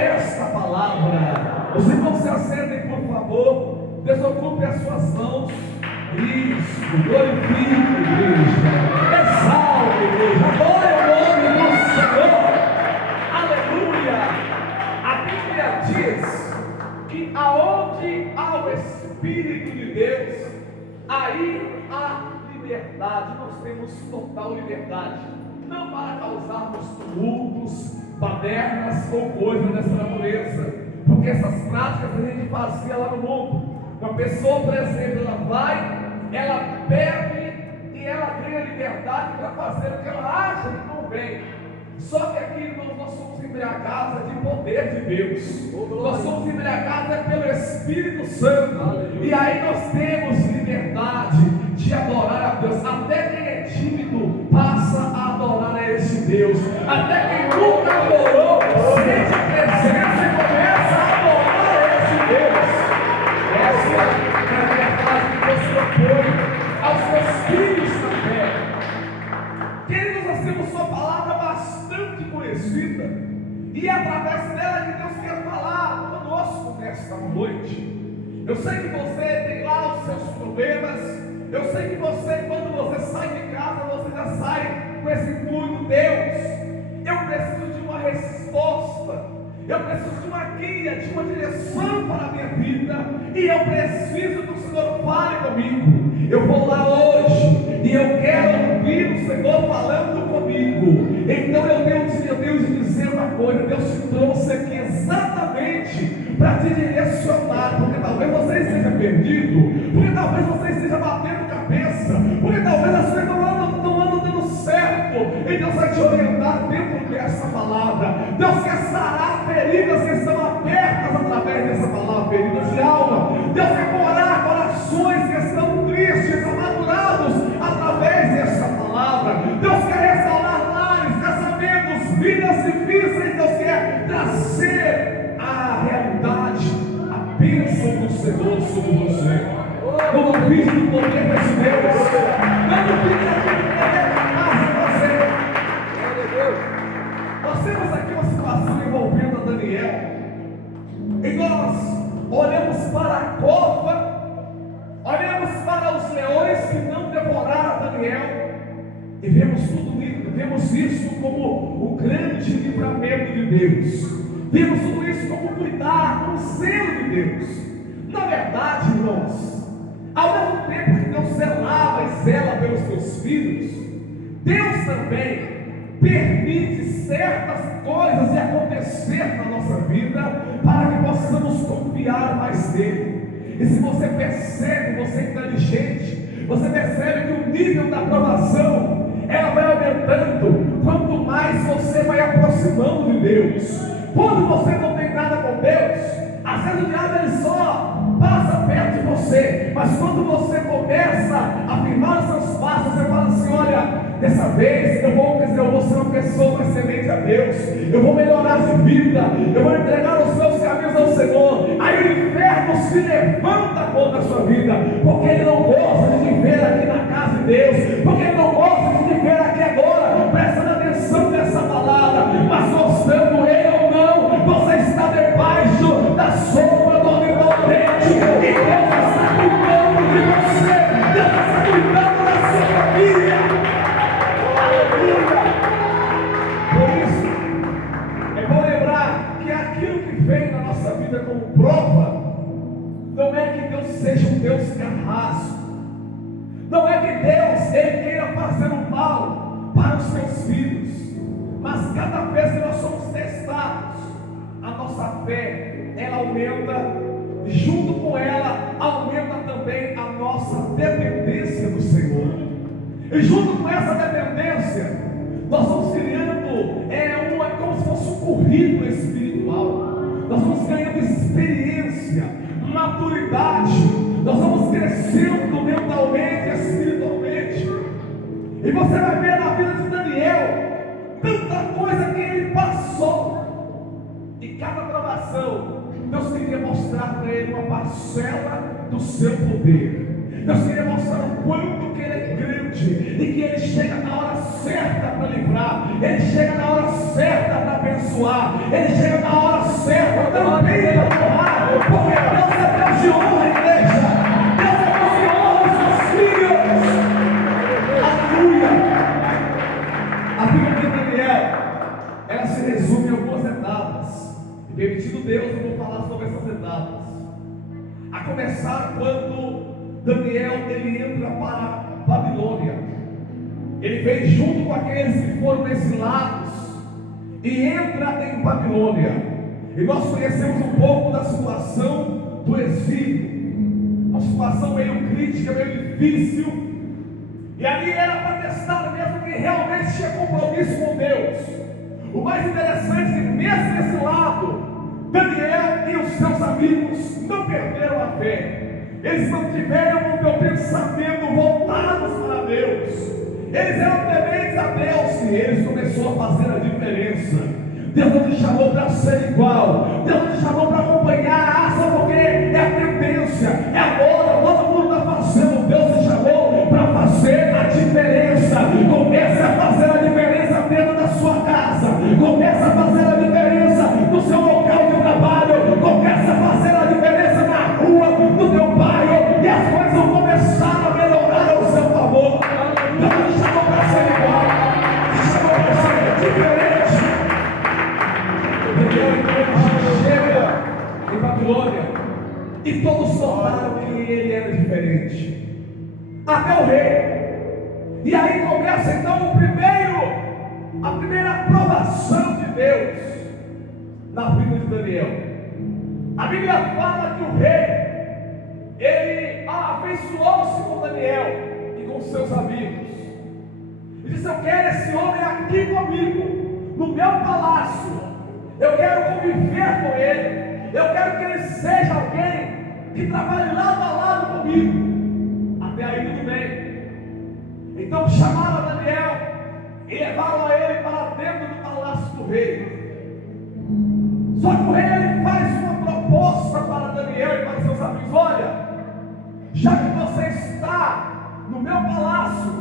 esta palavra. Os irmãos se assentem, por favor. Desocupe as suas mãos. Isso, glorifique, igreja. Exalte, igreja. Adore o nome do Senhor. Aleluia. A Bíblia diz que aonde há o Espírito de Deus, aí há liberdade. Nós temos total liberdade. Não para causarmos tumultos, badernas ou coisas dessa natureza, porque essas práticas a gente fazia lá no mundo. Uma pessoa, por exemplo, ela vai, ela bebe e ela ganha liberdade para fazer o que ela acha que convém. Só que aqui, irmãos, nós somos embriagados de poder de Deus. Nós somos embriagados pelo Espírito Santo. E aí nós temos liberdade de adorar a Deus. Até quem é tímido passa a adorar a esse Deus. Até quem nunca adorou sente presença e começa a adorar a esse Deus. Essa é a liberdade que você põe aos seus filhos na fé. Queridos, nós temos sua palavra bastante conhecida, e é através dela que Deus quer falar conosco nesta noite. Eu sei que você tem lá os seus problemas. Eu sei que você, quando você sai de casa, você já sai com esse intuito: Deus, eu preciso de uma resposta, eu preciso de uma guia, de uma direção para a minha vida, e eu preciso que o Senhor fale comigo. Eu vou lá hoje e eu quero ouvir o Senhor falando comigo. Então eu tenho de dizer uma coisa: Deus te trouxe aqui exatamente para te direcionar, porque talvez você esteja perdido, porque talvez você esteja batendo cabeça, porque talvez as coisas não andam dando certo, e Deus vai te orientar dentro dessa palavra. Deus quer sarar feridas que estão abertas através dessa palavra, feridas de alma. Deus quer curar corações que estão tristes, amargurados através dessa palavra. Deus quer restaurar lares, casamentos, vidas difíceis. Deus quer trazer a realidade, a bênção do Senhor sobre você. Não duvide do poder desse Deus. Não duvide daquilo que Ele é capaz de fazer. Nós temos aqui uma situação envolvendo a Daniel, e nós olhamos para a cova, olhamos para os leões que não devoraram Daniel, e vemos tudo isso, vemos isso como o grande livramento de Deus. Vemos tudo isso como cuidar, como zelo de Deus. Na verdade, irmãos, ao mesmo tempo que Deus zelava e zela pelos seus filhos, Deus também permite certas coisas de acontecer na nossa vida para que possamos confiar mais nele. E se você percebe, você é inteligente, você percebe que o nível da aprovação ela vai aumentando quanto mais você vai aproximando de Deus. Quando você não tem nada com Deus, às vezes o diabo ele só passa perto de você, mas quando você começa a firmar os seus passos, você fala assim: olha, dessa vez eu vou ser uma pessoa mais semente a Deus, eu vou melhorar de vida, eu vou entregar os meus caminhos ao Senhor. Aí o inferno se levanta contra a sua vida, porque ele não gosta de te ver aqui na casa de Deus, porque ele não gosta de te ver aqui agora, prestando atenção nessa palavra, mas gostando ele ou não, você está debaixo da sombra do Onipotente, e Deus está cuidando de você, Deus está cuidando da sua família. Aleluia! Por isso, é bom lembrar que aquilo que vem na nossa vida como prova, não é que Deus seja um Deus carrasco, não é que Deus ele queira fazer o mal para os seus filhos, mas cada vez que nós somos testados, a nossa fé ela aumenta, e junto com ela aumenta também a nossa dependência do Senhor. E junto com essa dependência, nós vamos criando como se fosse um currículo espiritual. Nós vamos ganhando experiência, maturidade, nós vamos crescendo mentalmente, espiritualmente. E você vai ver na vida de Daniel tanta coisa que ele passou, e cada provação Deus queria mostrar para ele uma parcela do seu poder. Deus queria mostrar o quanto que ele é grande, e que ele chega na hora certa para livrar, ele chega na hora certa para abençoar, ele chega na hora certa alegria para honrar, porque Deus é Deus de honra, igreja. Deus é Deus que honra os seus filhos. Aleluia. A Bíblia de Daniel, ela se resume em algumas etapas. E permitindo Deus, eu vou falar sobre essas etapas. A começar quando Daniel ele entra para Babilônia. Ele vem junto com aqueles que foram exilados e entra em Babilônia. E nós conhecemos um pouco da situação do exílio. Uma situação meio crítica, meio difícil. E ali era para testar mesmo que realmente tinha compromisso com Deus. O mais interessante é que mesmo nesse lado, Daniel e os seus amigos não perderam a fé. Eles não tiveram o teu pensamento voltados para Deus. Eles eram tementes a Deus e eles começaram a fazer a diferença. Deus não te chamou para ser igual. Deus não te chamou para acompanhar, só porque é a tendência, é a moda, todo mundo está fazendo. Deus te chamou para fazer a diferença. Comece a fazer a diferença dentro da sua casa. Comece a fazer a diferença no seu local de trabalho. Comece a fazer a diferença na rua, no teu bairro, e as coisas vão começar a melhorar ao seu favor. Deus não te chamou para ser igual, te chamou para ser diferente. Daniel chega em Babilônia e todos notaram que ele era diferente, até o rei. E aí começa então a primeira aprovação de Deus na vida de Daniel. A Bíblia fala que o rei ele afeiçoou-se com Daniel e com seus amigos. Ele disse: eu quero esse homem aqui comigo, no meu palácio. Eu quero conviver com ele. Eu quero que ele seja alguém que trabalhe lado a lado comigo. Até aí tudo bem. Então chamaram Daniel e levaram ele para dentro do palácio do rei. Só que o rei ele faz uma proposta para Daniel e para seus amigos: olha, já que você está no meu palácio,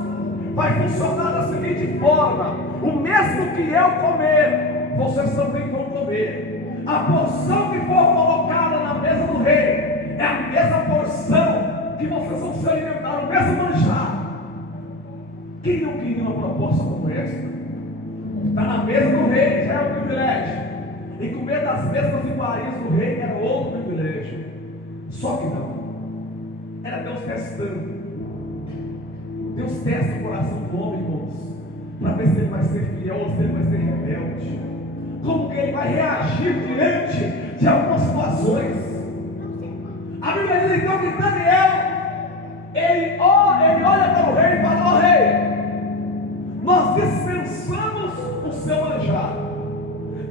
vai funcionar da seguinte forma: o mesmo que eu comer, vocês também vão comer. A porção que for colocada na mesa do rei é a mesma porção que vocês vão se alimentar, o mesmo manjar. Quem não queria uma proposta como essa? Estar na mesa do rei já é um privilégio, e comer das mesmas iguarias do rei era outro privilégio. Só que não, era Deus testando. Deus testa o coração do homem, irmãos, para ver se ele vai ser fiel ou se ele vai ser rebelde. Como que ele vai reagir diante de algumas situações. A Bíblia diz então que Daniel ele olha para o rei e fala: ó rei, nós dispensamos o seu manjar,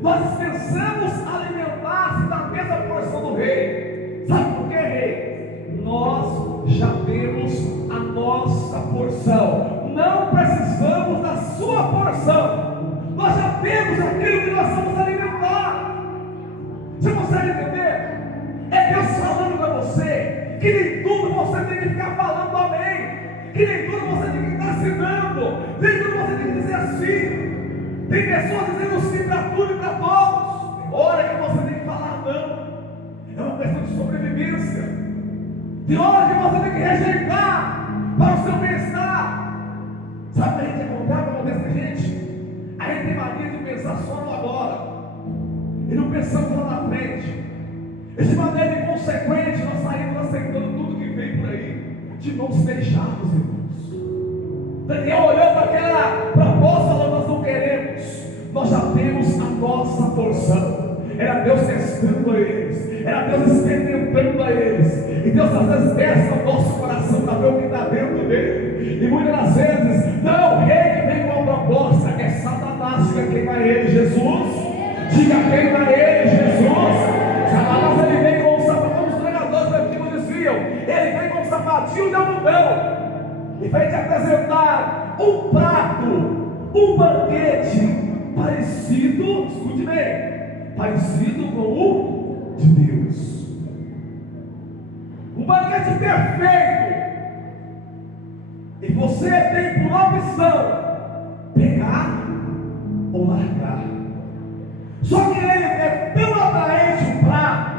nós dispensamos alimentar-se da mesma porção do rei. Sabe por quê, rei? Nós já temos a nossa porção, não precisamos da sua porção. Nós já temos aquilo que nós vamos alimentar. Você consegue entender? É Deus falando para você que nem tudo você tem que ficar falando amém, que nem tudo você tem que estar assinando, nem tudo você tem que dizer assim. Tem pessoas dizendo sim para tudo e para todos. Tem hora que você tem que falar não. É uma questão de sobrevivência. Tem hora que você tem que rejeitar para o seu bem-estar. Sabe o que a gente acontece com a gente? A gente tem mania de pensar só no agora e não pensamos lá na frente. E de maneira inconsequente nós saímos aceitando tudo que vem por aí, de mãos fechadas, irmãos. Daniel olhou para aquela proposta e falou: nós não queremos, nós já temos a nossa porção. Era Deus testando a eles, era Deus experimentando a eles. E Deus às vezes testa o nosso coração para ver o que está dentro dele. E muitas das vezes não é o rei que vem com a proposta, é Satanás. Diga quem vai ele, Jesus. Diga quem vai ele, Jesus. Satanás ele vem com o sapatinho, como os pregadores antigos diziam, ele vem com o sapatinho de algodão e vem te apresentar um prato, um banquete parecido, escute bem, parecido com o de Deus. Um banquete perfeito. E você tem por opção pegar ou largar. Só que ele é tão atraente o prato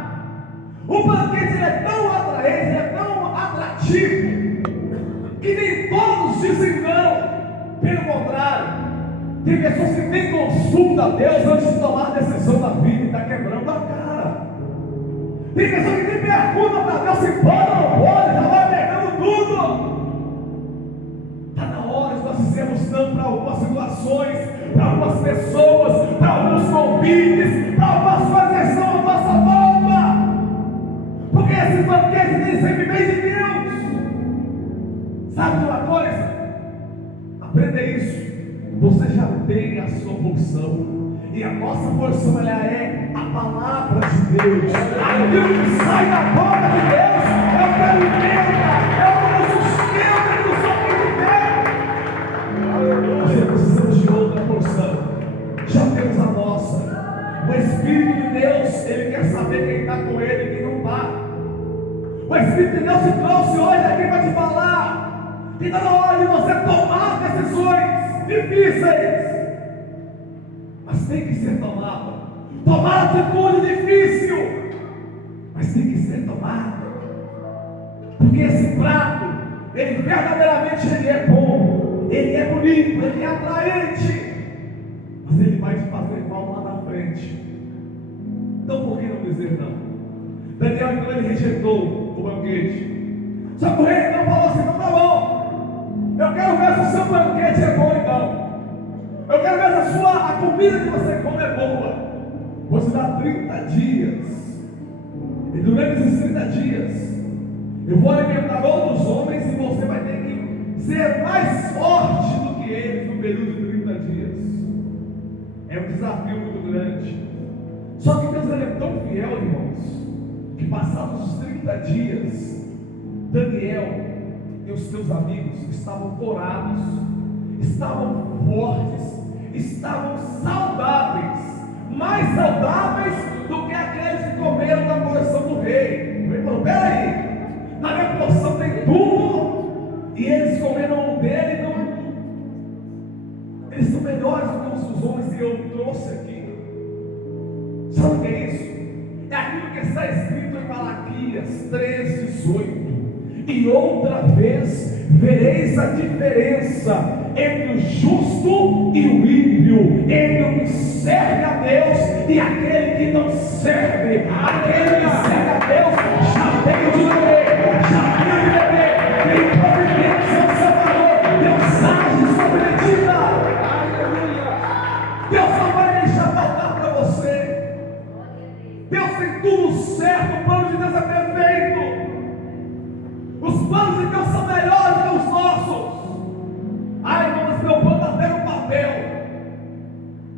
Tem pessoas que nem consultam a Deus antes de tomar a decisão da vida e está quebrando a cara. Tem pessoas que nem perguntam para Deus se pode ou não pode, já vai pegando tudo. Está na hora de nós dizermos não para algumas situações, para algumas pessoas, para alguns convites, para algumas coisas que estão à nossa volta. Porque esse banquete nem sempre vem de Deus. Sabe de uma coisa? Aprenda isso. Você já tem a sua porção. E a nossa porção ela é a palavra de Deus. Aquilo que sai da boca de Deus é o que alimenta, é o que nos sustenta, que nos sustenta. Nós precisamos de outra porção. Já temos a nossa. O Espírito de Deus, ele quer saber quem está com ele e quem não está. O Espírito de Deus te trouxe hoje aqui para te falar que está na hora de você tomar decisões difíceis, mas tem que ser tomada. Tomar atitude difícil, mas tem que ser tomada, porque esse prato, ele verdadeiramente ele é bom, ele é bonito, ele é atraente, mas ele vai te fazer mal lá na frente. Então por que não dizer não? Daniel então ele rejeitou o banquete. Só que o rei então falou assim: não, tá bom, eu quero ver se o seu banquete é bom então. Eu quero ver se a comida que você come é boa. Você dá 30 dias. E durante esses 30 dias, eu vou alimentar outros homens e você vai ter que ser mais forte do que eles no período de 30 dias. É um desafio muito grande. Só que Deus ele é tão fiel, irmãos, que passados os 30 dias, Daniel e os seus amigos estavam corados, estavam fortes, estavam saudáveis, mais saudáveis do que aqueles que comeram da porção do rei. O rei falou: peraí, na minha porção tem tudo, e eles comeram um dele, não. Eles são melhores do que os homens que eu trouxe aqui. Sabe o que é isso? É aquilo que está escrito em Malaquias 3:18. E outra vez vereis a diferença entre o justo e o ímpio, entre o que serve a Deus e aquele que não serve. Aquele que serve a Deus já tem de beber, já tem de beber, tem providência ao seu favor. Deus age sobre a vida. Deus não vai deixar faltar para você. Deus tem tudo certo, o plano de Deus é perfeito. Os planos de Deus são melhores que os nossos. Ai, irmão, mas meu plano até no papel.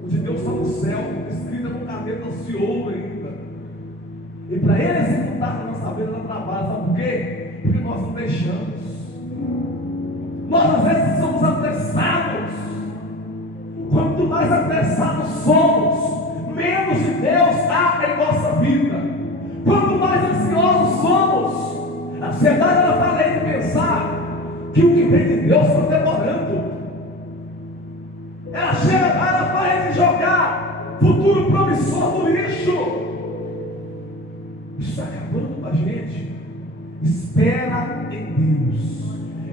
O de Deus está no céu, escrito com canetas de ouro ainda. E para Ele executar na nossa vida, ela trabalha. Sabe por quê? Porque nós não deixamos. Nós às vezes somos apressados. Quanto mais apressados somos, menos de Deus há em nossa vida. Quanto mais ansiosos somos, a ansiedade ela faz a gente pensar que o que vem de Deus está demorando. Ela chega, ela faz a gente jogar futuro promissor no lixo. Isso está acabando com a gente. Espera em Deus.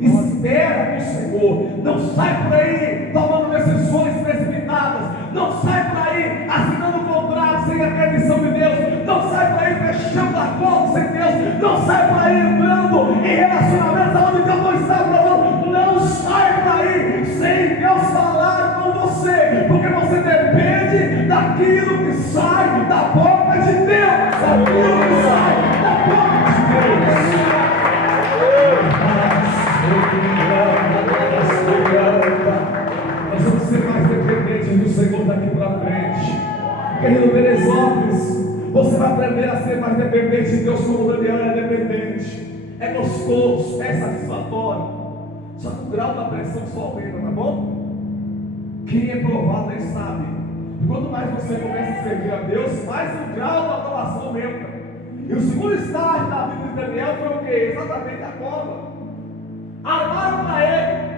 Espera no Senhor. Não sai por aí tomando decisões precipitadas. Não sai por aí assinando contratos sem a permissão de Deus. Não sai por aí fechando acordos sem Deus. Não sai por aí entrando em relacionamentos onde Deus não está falando. Não sai por aí sem Deus falar com você. Porque você depende daquilo que sai da boca de Deus. Daquilo que sai da boca de Deus. Nós vamos ser mais dependentes do Senhor daqui para frente. Querido Teresópolis, você vai aprender a ser mais dependente de Deus como Daniel era dependente. É gostoso, é satisfatório. Só que o grau da pressão só aumenta, tá bom? Quem é provado aí sabe. E quanto mais você começa a servir a Deus, mais o grau da aprovação aumenta. E o segundo estágio da vida de Daniel foi o quê? Exatamente a cova. Armaram para ele,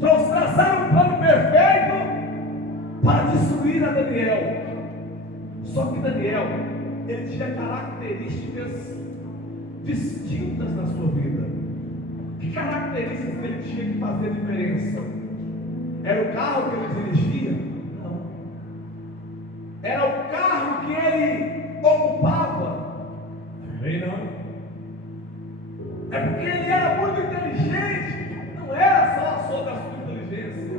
traçaram um plano perfeito para destruir a Daniel. Só que Daniel, ele tinha características distintas na sua vida. Que características ele tinha que fazer diferença? Era o carro que ele dirigia? Não. Era o carro que ele ocupava? Também não. É porque ele era muito inteligente. Não era só sobre a sua inteligência.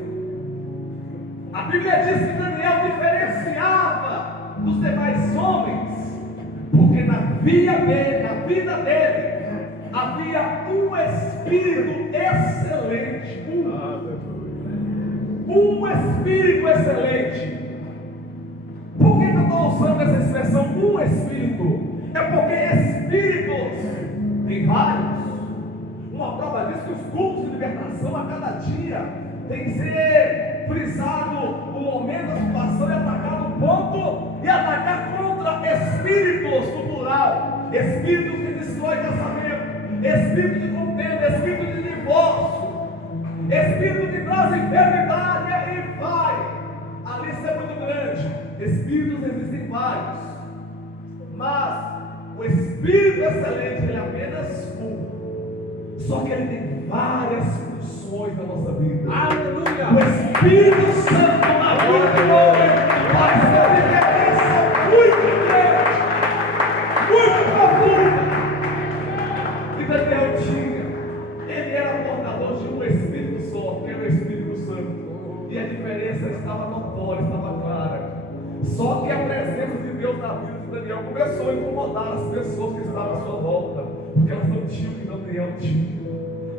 A Bíblia diz que Daniel diferenciava dos demais homens, porque na vida dele, havia um espírito excelente. Um espírito excelente. Por que eu estou usando essa expressão, um espírito? É porque espíritos tem vários. Uma prova disso que os cultos de libertação a cada dia tem que ser frisado o momento da situação e atacar no ponto e atacar contra espíritos no plural, espíritos que destroem casamento, espírito de contenda, espírito de divórcio, espírito que traz enfermidade e vai. A lista é muito grande. Espíritos existem vários, mas o espírito excelente ele é apenas um. Só que ele tem várias funções na nossa vida. Aleluia! O Espírito Santo na vida do homem faz uma diferença muito grande, muito profunda. E Daniel tinha, ele era portador de um Espírito só, que era o Espírito Santo. E a diferença estava notória, estava clara. Só que a presença de Deus na vida de Daniel começou a incomodar as pessoas que estavam à sua volta, porque elas não tinham o que Daniel tinha,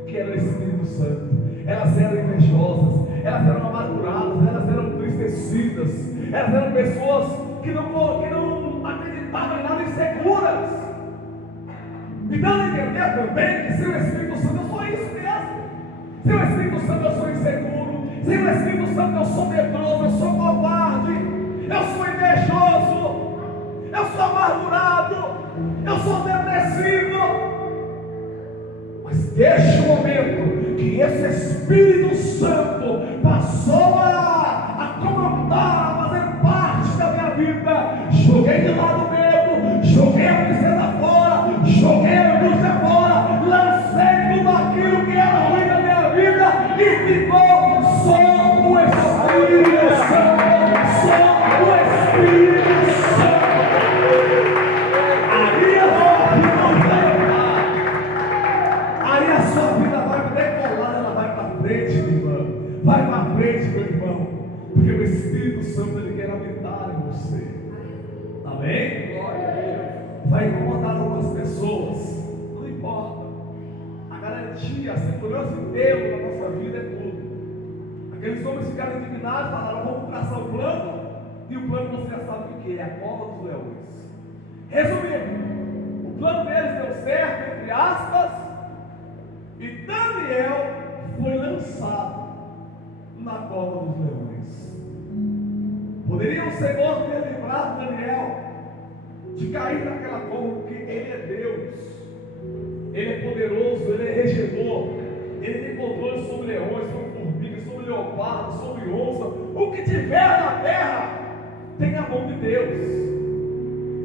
que era o Espírito Santo. Elas eram invejosas, elas eram amarguradas, elas eram entristecidas, elas eram pessoas que não acreditavam em nada, inseguras, me dando a entender também que sem o Espírito Santo eu sou isso mesmo. Sem o Espírito Santo eu sou inseguro, sem o Espírito Santo eu sou medroso, eu sou covarde, eu sou invejoso, eu sou amargurado, eu sou depressivo. Mas desde o momento que esse Espírito Santo passou a comandar, a fazer parte da minha vida, joguei de lado o medo, joguei a tristeza fora, joguei a angústia fora, lancei tudo aquilo que era ruim da minha vida e ficou só o Espírito Santo. Vai na frente, meu irmão, porque o Espírito Santo ele quer habitar em você. Amém? Vai incomodar algumas pessoas, não importa. A garantia, a segurança inteira da nossa vida é tudo. Aqueles homens ficaram indignados, falaram: vamos traçar o plano, e o plano você já sabe o que é: a cova dos leões. Resumindo, o plano deles deu certo, entre aspas, e Daniel foi lançado na cova dos leões. Poderia o Senhor ter livrado Daniel de cair naquela cova, porque Ele é Deus, Ele é poderoso, Ele é regedor, Ele tem controle sobre leões, sobre formigas, sobre leopardo, sobre onça. O que tiver na terra tem a mão de Deus.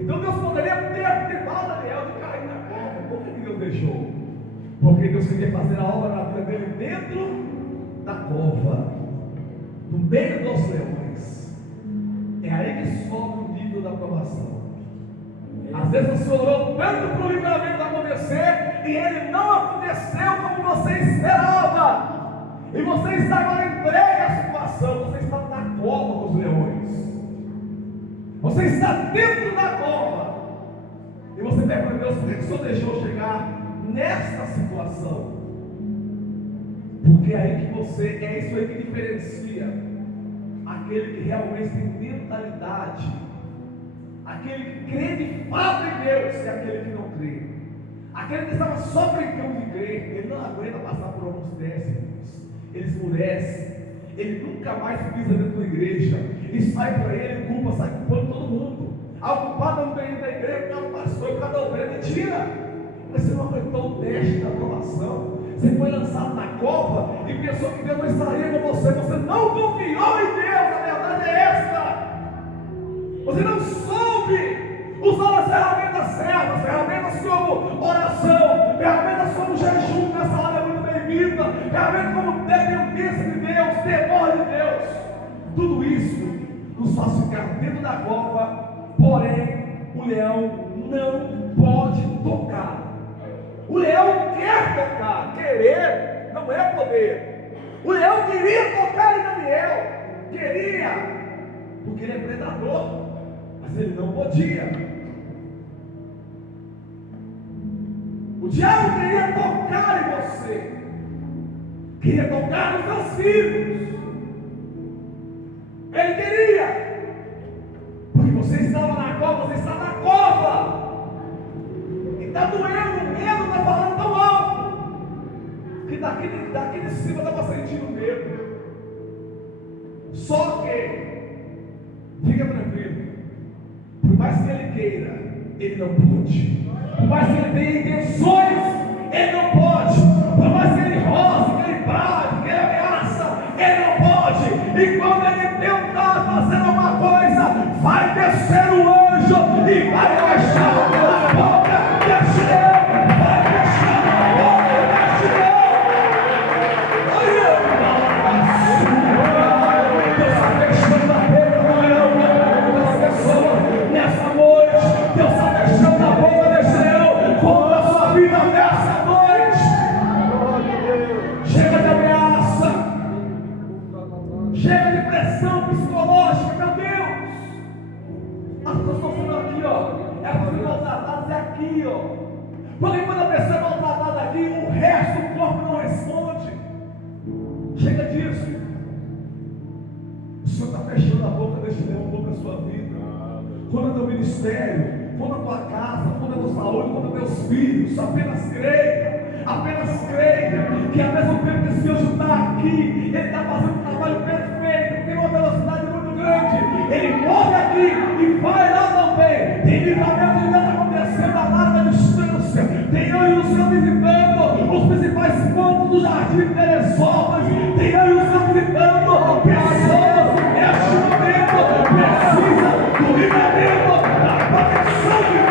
Então Deus poderia ter livrado Daniel de cair na cova. Por que Deus deixou? Porque Deus queria fazer a obra na vida dele dentro da cova, no meio dos leões. É aí que sobe o nível da aprovação. Às vezes você orou tanto para o livramento acontecer e ele não aconteceu como você esperava, e você está agora entregue à situação. Você está na cova dos leões, você está dentro da cova, e você pergunta: Deus, por que o Senhor deixou chegar nesta situação? Porque é aí que você, é isso aí que diferencia aquele que realmente tem mentalidade, aquele que crê de fato em Deus, e aquele que não crê. Aquele que estava só brincando de crer, ele não aguenta passar por alguns testes, ele esmurece, ele nunca mais pisa dentro da igreja, e sai para ele culpa, sai culpando todo mundo. A culpada não tem ido da igreja, porque ela pastor, por causa da ovelha. Mentira! Você não aguentou o teste da aprovação. Você foi lançado na cova e pensou que Deus não estaria com você. Você não confiou em Deus. A verdade é esta. Você não soube usar as ferramentas certas, ferramentas como oração, ferramentas como jejum, nessa hora é muito bem-vinda, ferramentas como dependência de Deus, temor de Deus. dentro da cova, porém o leão não pode tocar. O leão quer tocar, querer não é poder. O leão queria tocar em Daniel, queria, porque ele é predador, mas ele não podia. O diabo queria tocar em você, queria tocar nos seus filhos. Ele queria, porque você estava na cova, você está na cova, e está doendo, o medo está falando tão alto, que daqui de cima estava sentindo medo. Só que, fica tranquilo, por mais que ele queira, ele não pode. Por mais que ele tenha intenções, ele não pode. Por mais que ele rose, que ele brade, que ele ameaça, ele não pode. E quando ele tentar fazer alguma coisa, vai descer o anjo e vai fechar a boca desse leão. Vai fechar a boca desse leão. Deus está fechando a boca do leão das pessoas nessa noite. Deus está fechando a boca desse leão contra a sua vida nessa noite. Chega de ameaça. Chega de pressão psicológica, meu Deus. As pessoas estão falando aqui, ó. Elas são maltratadas é aqui, ó. Porque quando a pessoa é maltratada aqui, o resto do corpo não responde. Chega disso. O Senhor está fechando a boca deste leão contra a sua vida, contra o teu ministério, contra a tua casa, contra a tua saúde, contra os teus filhos. Apenas creia que ao mesmo tempo que esse anjo está aqui, ele está fazendo um trabalho perfeito, porque numa velocidade muito grande. Ele corre aqui e vai lá também. Tem livramento de Deus acontecendo a larga distância. Tem anjos do céu visitando os principais pontos do jardim de Teresópolis. Tem anjos do céu visitando pessoas neste momento. Precisa do livramento, da proteção de Deus.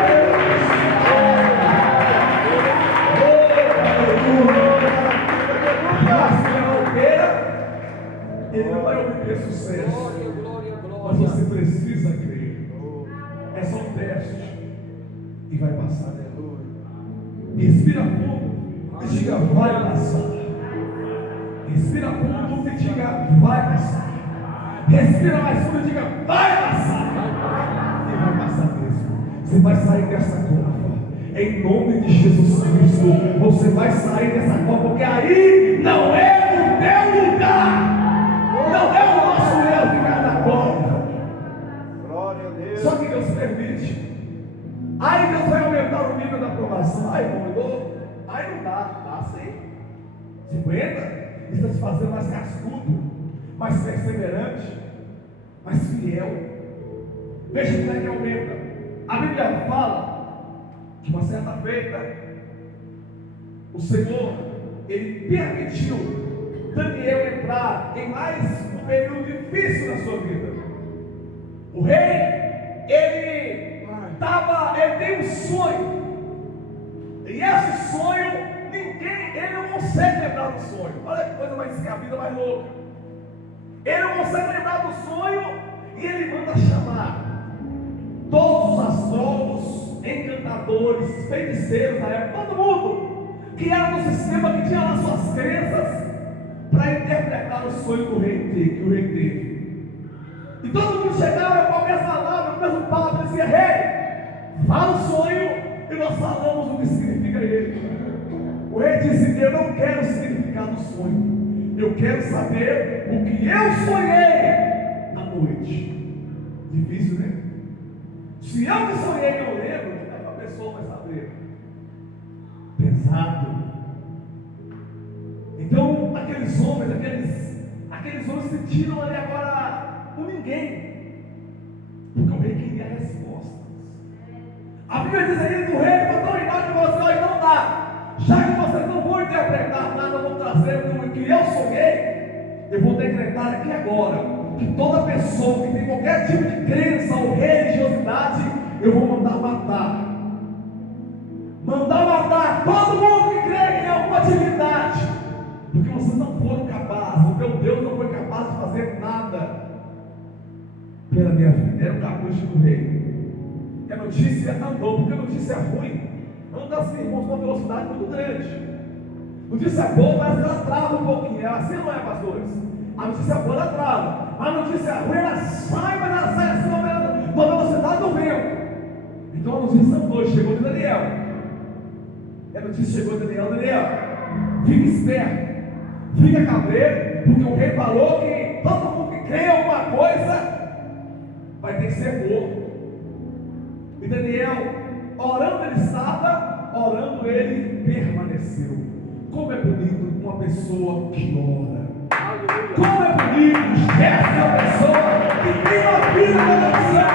Ele não vai obter sucesso, mas você precisa crer. É só um teste e vai passar. Respira fundo e diga: vai passar. Respira fundo e diga: vai passar. Respira mais fundo e diga: vai passar. E vai passar mesmo. Você vai sair dessa cova. Em nome de Jesus Cristo, você vai sair dessa cova, porque aí não é o teu lugar. Não é o nosso erro ficar na cova. Glória a Deus. Só que Deus permite. Aí Deus vai aumentar o nível da aprovação. Aí mudou. Aí não dá sim. 50 está se fazendo mais cascudo, mais perseverante, mais fiel. Veja como é que aumenta. A Bíblia fala que uma certa feita o Senhor, ele permitiu Daniel entrar em mais um período difícil na sua vida. O rei, ele tem um sonho, e esse sonho, ele não consegue lembrar do sonho. Olha que coisa mais escabida, mais louca. Ele não consegue lembrar do sonho, e ele manda chamar todos os astrólogos, encantadores, feiticeiros da época, todo mundo que era no sistema, que tinha lá suas crenças, para interpretar o sonho que o rei teve. E todo mundo chegava com a mesma palavra, com o mesmo papo, e dizia: rei, fala o sonho e nós falamos o que significa ele. O rei disse: eu não quero o significado do sonho, eu quero saber o que eu sonhei à noite. Difícil, né? Se eu que sonhei não lembro, como é que a pessoa vai saber? Pesado. Então, aqueles homens se tiram ali agora por ninguém, porque o rei queria respostas. A Bíblia diz aí que o rei com autoridade de você, e não dá. Já que vocês não vão interpretar nada, vão trazer o que eu sonhei, eu vou decretar aqui agora que toda pessoa que tem qualquer tipo de crença ou religiosidade, eu vou mandar matar. Mandar matar todo mundo que crê em alguma divindade, porque vocês não foram capazes, o teu Deus não foi capaz de fazer nada. pela minha vida. Era o capricho do rei. E a notícia andou, porque a notícia ruim anda assim, irmãos, com uma velocidade muito grande. Notícia boa parece que ela trava um pouquinho. É assim, não é, pastores? A notícia boa ela trava. A notícia ruim ela sai, mas ela sai assim na velocidade do vento. Então a notícia andou, chegou de Daniel. E a notícia chegou de Daniel. Daniel, fica esperto, fica cabreiro, porque o rei falou que todo mundo que crê em alguma coisa vai ter que ser morto. E Daniel, orando ele estava, orando ele permaneceu. Como é bonito uma pessoa que ora. Como é bonito essa pessoa que tem uma vida de oração,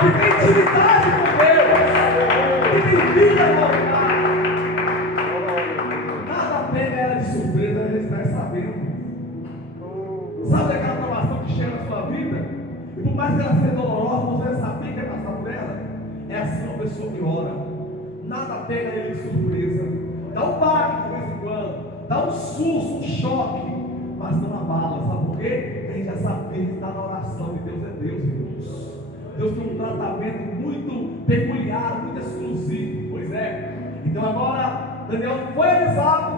que tem intimidade com Deus, que tem vida na vontade. Nada pega ela de surpresa, ela está sabendo. Sabe aquela provação que chega na sua vida? E por mais que ela seja dolorosa, você vai saber que vai passar por ela. É assim uma pessoa que ora. Nada pega ele de surpresa. Dá um baque de vez em quando, dá um susto, um choque, mas não abala. Sabe por quê? A gente já sabia que está na oração de Deus é Deus, irmãos. Deus tem um tratamento muito peculiar, muito exclusivo. Pois é. Então agora Daniel foi avisado.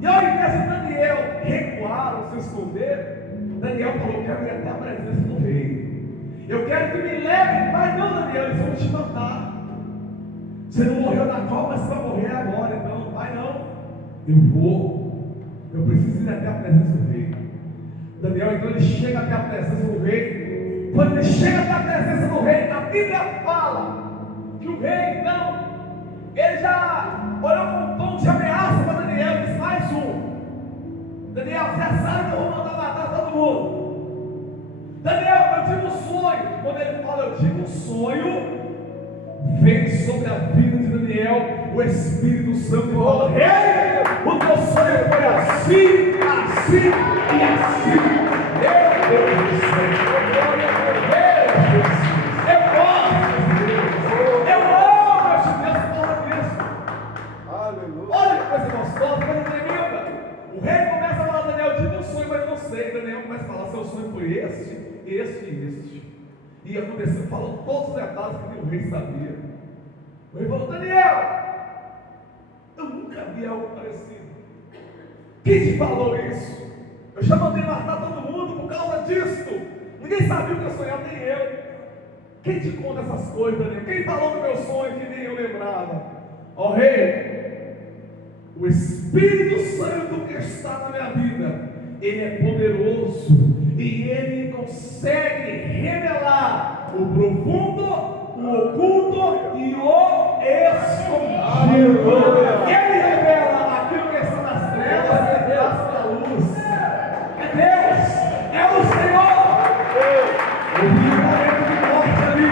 E ao invés de Daniel recuar ou se esconder, Daniel falou: quero ir até a presença do rei. Eu quero que me leve. Mas não, Daniel, eles vão te matar. Você não morreu na Copa, mas você vai morrer agora. Então não vai não. Eu vou. Eu preciso ir até a presença do rei. Daniel, então ele chega até a presença do rei. Quando ele chega até a presença do rei, a Bíblia fala que o rei, então, ele já olhou com um tom de ameaça para Daniel e disse: mais um. Daniel, você sabe que eu vou mandar matar todo mundo. Daniel, eu tive um sonho. Quando ele fala eu tive um sonho, vem sobre a vida de Daniel o Espírito Santo e fala: rei, o teu sonho foi assim, assim e assim. Meu Deus do céu. O rei começa a falar: Daniel, eu tive um sonho, mas eu não sei. Daniel começa a falar: seu sonho foi este e este. E aconteceu, falou todos os detalhes que o rei sabia. O rei falou: Daniel, eu nunca vi algo parecido. Quem te falou isso? Eu já mandei matar todo mundo por causa disso. Ninguém sabia o que eu sonhava, nem eu. Quem te conta essas coisas, Daniel? Quem falou do meu sonho que nem eu lembrava? Ó rei, o Espírito Santo que está na minha vida, ele é poderoso e ele consegue revelar o profundo, o oculto e o escondido. Ele revela aquilo que está nas trevas e traz para a luz. É Deus, é o Senhor. Eu vi um momento de morte ali.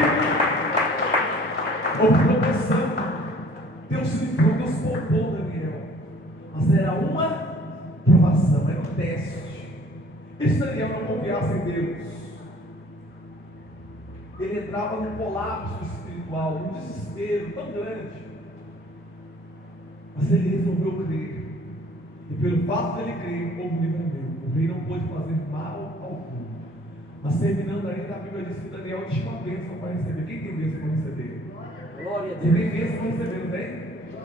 Houve proteção. Deus livrou, Deus poupou Daniel. Mas era uma provação, era um teste. E se Daniel não confiasse em Deus, ele entrava num colapso espiritual, num desespero tão grande. Mas ele resolveu crer. E pelo fato de ele crer, houve livramento. O rei não pôde fazer mal algum. Mas terminando ainda, a Bíblia diz que Daniel tinha uma bênção para receber. Quem tem bênção para receber? Glória a Deus. Você tem bênção para receber, não tem?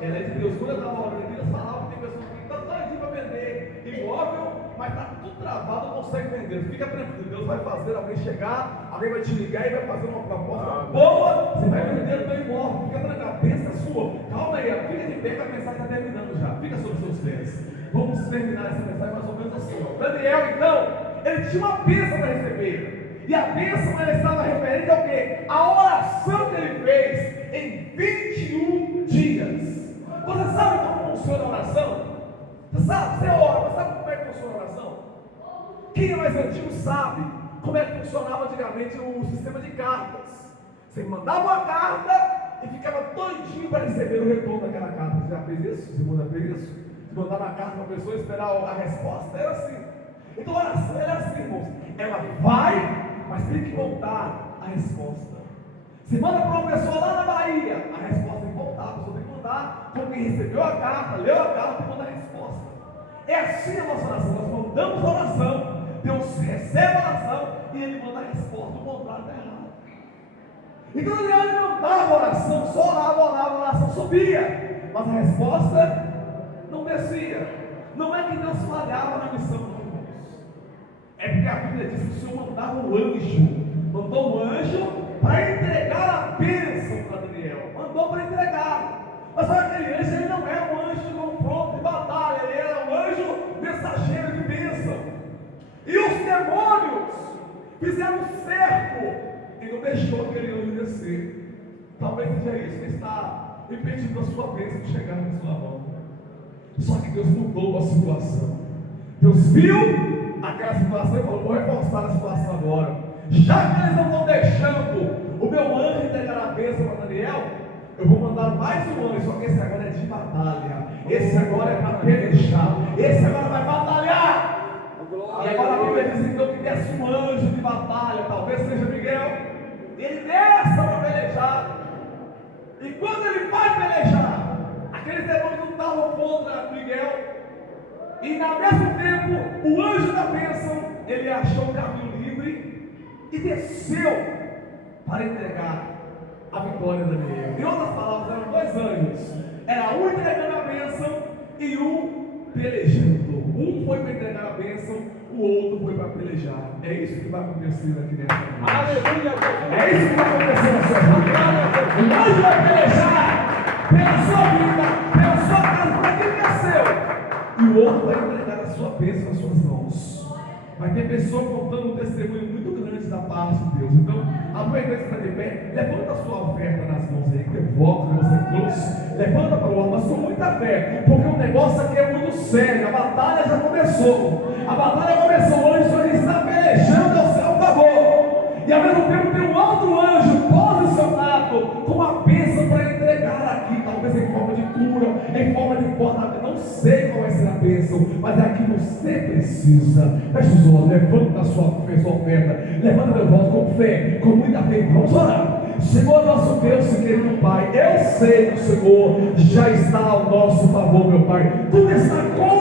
Ela é de Deus. Quando eu estava orando aqui, Deus falava que tem pessoas que estão doidinhas para vender imóvel, mas está tudo travado, não consegue vender. Fica tranquilo, Deus vai fazer alguém chegar, alguém vai te ligar e vai fazer uma proposta boa, você vai vender o teu imóvel. Fica tranquilo, a bênção é sua. Calma aí, fica de pé que a mensagem está terminando já. Fica sobre os seus pés. Vamos terminar essa mensagem mais ou menos assim. Daniel, então, ele tinha uma bênção para receber. E a bênção ela estava referente ao quê? A oração que ele fez em 21 dias. Você sabe como funciona a oração? Você sabe? Você ora, você sabe como é que funciona a oração? Quem é mais antigo sabe como é que funcionava antigamente o sistema de cartas. Você mandava uma carta e ficava doidinho para receber o retorno daquela carta. Você já fez isso? Você já fez isso? Você mandava uma carta para a pessoa e esperar a resposta? Era assim. Então a oração era assim, irmãos. Ela vai, mas tem que voltar a resposta. Você manda para uma pessoa lá na Bahia, a resposta tem que voltar, a pessoa tem que mandar. Como quem recebeu a carta, leu a carta e manda a resposta. É assim a nossa oração. Nós mandamos a oração, Deus recebe a oração, e ele manda a resposta, o contrato está errado. Então ele mandava a oração, só orava, a oração subia, mas a resposta não descia. Não é que Deus falhava na missão dos irmãos, é porque a Bíblia diz que o Senhor mandava um anjo, mandou um anjo para entregar a bênção para Daniel, mandou para entregar. Mas olha, aquele anjo, ele não é um anjo de confronto, de batalha, ele era um anjo mensageiro de bênção. E os demônios fizeram um cerco e não deixou aquele anjo descer. Talvez seja isso que está impedindo a sua bênção de chegar na sua mão. Só que Deus mudou a situação. Deus viu aquela situação e falou: vou reforçar a situação agora. Já que eles não estão deixando o meu anjo entregar a bênção para Daniel, eu vou mandar mais um anjo, só que esse agora é de batalha. Esse agora é para pelejar. Esse agora vai batalhar. E agora a Bíblia diz então que desce um anjo de batalha, talvez seja Miguel. Ele desce para pelejar. E quando ele vai pelejar, aqueles demônios não estavam contra Miguel. E ao mesmo tempo, o anjo da bênção, ele achou o caminho livre e desceu para entregar a vitória a Daniel. Em outras palavras, eram dois anjos. Era um entregando a bênção e um pelejando. Um foi para entregar a bênção, o outro foi para pelejar. É isso que vai acontecer aqui dentro. Aleluia! É isso que vai acontecer na sua vida. O anjo vai pelejar pela sua vida, pela sua casa, para quem nasceu. E o outro vai entregar a sua bênção nas suas mãos. Vai ter pessoa contando um testemunho muito grande da parte de Deus. Então, aproveita que está de pé, levanta a sua oferta nas mãos aí, que devolve que você trouxe, levanta para o alto, mas com muita fé, porque o negócio aqui é muito sério. A batalha já começou. A batalha começou hoje, o Senhor está pelejando ao seu favor. E ao mesmo tempo tem um outro anjo posicionado com uma bênção para entregar aqui, talvez em forma de cura, em forma de porta. Não sei qual vai ser a bênção, mas é aqui você precisa. Feche os olhos, levanta a sua oferta, levanta meu voto com fé, com muita fé. Vamos orar. Senhor nosso Deus e querido Pai, eu sei que o Senhor já está ao nosso favor, meu Pai. Tudo está com